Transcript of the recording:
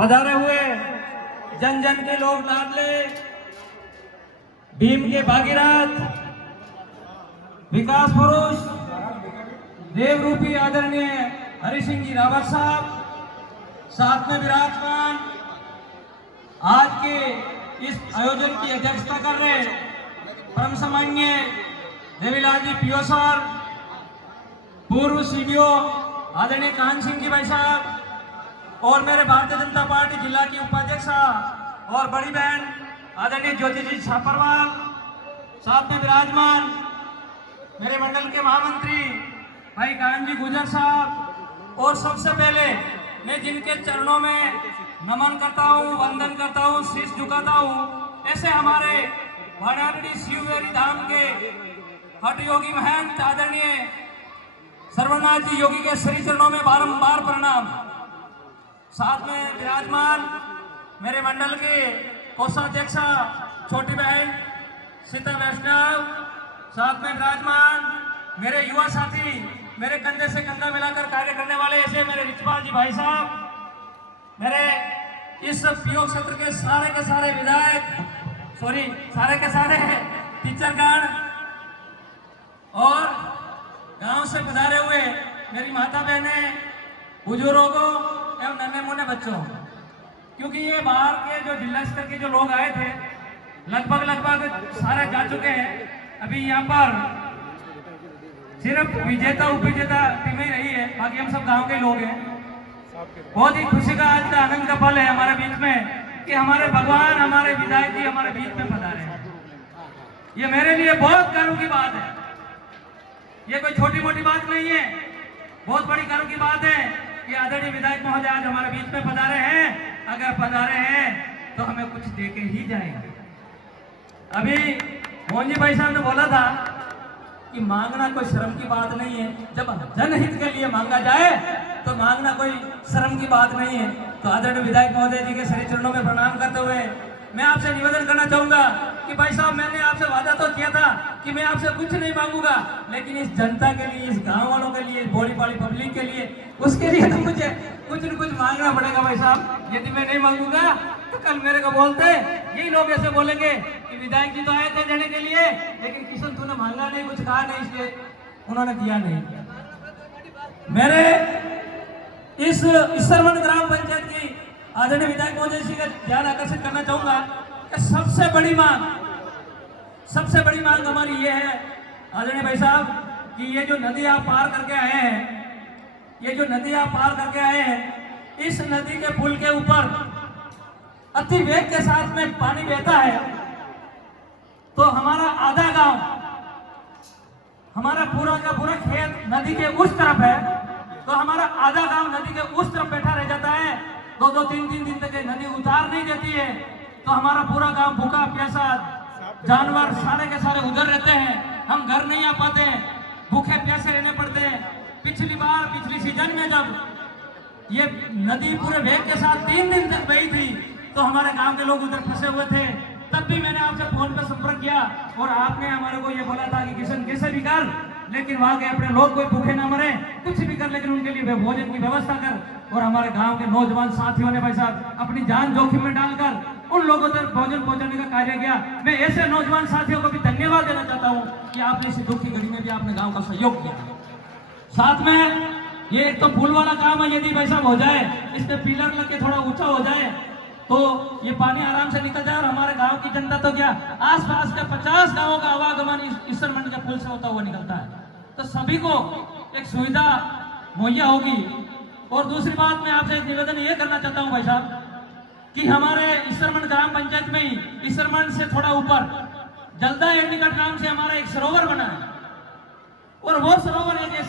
पधारे हुए जन जन के लोग लाडले भीम के भागीरथ विकास पुरुष देव रूपी आदरणीय हरि सिंह जी रावत साहब, साथ में विराजमान आज के इस आयोजन की अध्यक्षता कर रहे परम सम्माननीय देवीलाल जी पीओ सर, पूर्व सीडीओ आदरणीय कान सिंह जी भाई साहब, और मेरे भारतीय जनता पार्टी जिला की उपाध्यक्षा और बड़ी बहन आदरणीय ज्योति जी छापरवाल, साथ में विराजमान मेरे मंडल के महामंत्री भाई कान जी गुजर साहब, और सबसे पहले मैं जिनके चरणों में नमन करता हूँ, वंदन करता हूँ, शीश झुकाता हूँ, ऐसे हमारे वाराणसी शिवगरी धाम के हठ योगी महंत आदरणीय सर्वनाथ जी योगी के श्री चरणों में बारंबार प्रणाम। साथ में विराजमान मेरे मंडल के कोषाध्यक्षा छोटी बहन सीता वैष्णव, साथ में विराजमान मेरे युवा साथी, मेरे कंधे से कंधा मिलाकर कार्य करने वाले ऐसे मेरे रिचपाल जी भाई साहब, मेरे इस पीओ क्षेत्र के सारे विधायक, सारे के सारे टीचरगण, और गांव से पधारे हुए मेरी माता बहनें, बुजुर्गों एवं नन्हे मुन्ने बच्चों, क्योंकि ये बाहर के जो जिला स्तर के जो लोग आए थे लगभग सारे जा चुके हैं। अभी यहाँ पर सिर्फ विजेता उपविजेता टीमें रही है, बाकी हम सब गांव के लोग हैं। बहुत ही खुशी का आज का आनंद का पल है हमारे बीच में कि हमारे भगवान, हमारे विधायक जी हमारे बीच में पधारे हैं। ये मेरे लिए बहुत गर्व की बात है, ये कोई छोटी मोटी बात नहीं है, बहुत बड़ी गर्व की बात है कि आदरणीय विधायक महोदय आज हमारे बीच में पधारे हैं। अगर पधारे हैं तो हमें कुछ दे के ही जाएंगे। अभी मोहन जी भाई साहब ने बोला था कि मांगना कोई शर्म की बात नहीं है, जब जनहित के लिए मांगा जाए तो मांगना कोई शर्म की बात नहीं है। तो आदरणीय विधायक महोदय जी के श्री चरणों में प्रणाम करते हुए मैं आपसे निवेदन करना चाहूंगा कि भाई साहब, मैंने आपसे वादा तो किया था कि मैं आपसे कुछ नहीं मांगूंगा, लेकिन इस जनता के लिए, इस गांव वालों के लिए, भोली भाली पब्लिक के लिए, उसके लिए तो मुझे कुछ न कुछ मांगना पड़ेगा भाई साहब। यदि मैं नहीं मांगूंगा तो कल मेरे को बोलते यही लोग ऐसे बोलेंगे कि विधायक जी तो आए थे देने के लिए, लेकिन किशन तूने मांगा नहीं, कुछ कहा नहीं, इसलिए उन्होंने दिया नहीं। मेरे इस ईश्वरमन ग्राम पंचायत की आदरणीय विधायक महोदय जी का ध्यान आकर्षित करना चाहूंगा कि सबसे बड़ी मांग हमारी ये है आदरणीय भाई साहब कि ये जो नदी आप पार करके आए हैं, इस नदी के पुल के ऊपर अति वेग के साथ में पानी बहता है, तो हमारा आधा गांव, हमारा पूरा का पूरा खेत नदी के उस तरफ है, तो हमारा आधा गांव नदी के उस तरफ बैठा रह जाता है। दो तीन दिन तक नदी उतार नहीं देती है, तो हमारा पूरा गांव भूखा प्यासा, जानवर सारे के सारे उधर रहते हैं, हम घर नहीं आ पाते हैं, भूखे प्यासे रहने पड़ते हैं। पिछली सीजन में जब ये नदी पूरे वेग के साथ 3 दिन तक बही थी, तो हमारे गांव के लोग उधर फंसे हुए थे। तब भी मैंने आपसे फोन पर संपर्क किया और आपने हमारे को ये बोला था कि किशन कैसे भी कर, लेकिन वहां के अपने लोग कोई भूखे ना मरे, कुछ भी कर, लेकिन उनके लिए भोजन की व्यवस्था कर। और हमारे गांव के नौजवान साथियों ने भाई साहब अपनी जान जोखिम में डालकर उन लोगों तक भोजन पहुंचाने का कार्य किया। मैं ऐसे नौजवान साथियों को भी धन्यवाद देना चाहता हूं कि आपने इस दुख की घड़ी में भी आपने गांव का सहयोग किया। साथ में ये एक तो पुल वाला काम है, यदि भाई साहब हो जाए, इस पे पिलर लग के थोड़ा ऊंचा हो जाए तो ये पानी आराम से निकल जाए, और हमारे गांव की जनता तो क्या, आसपास के 50 गांवों का आवागमन ईश्वरमंड के पुल से होता हुआ निकलता है, तो सभी को एक सुविधा मुहैया होगी। और दूसरी बात मैं आपसे निवेदन ये करना चाहता हूं भाई साहब कि हमारे ईश्वरमंड ग्राम पंचायत में ही ईश्वरमंड से थोड़ा ऊपर जलदा एडनिकट नाम से हमारा एक सरोवर बना है, और वो सरोवर एक ऐसा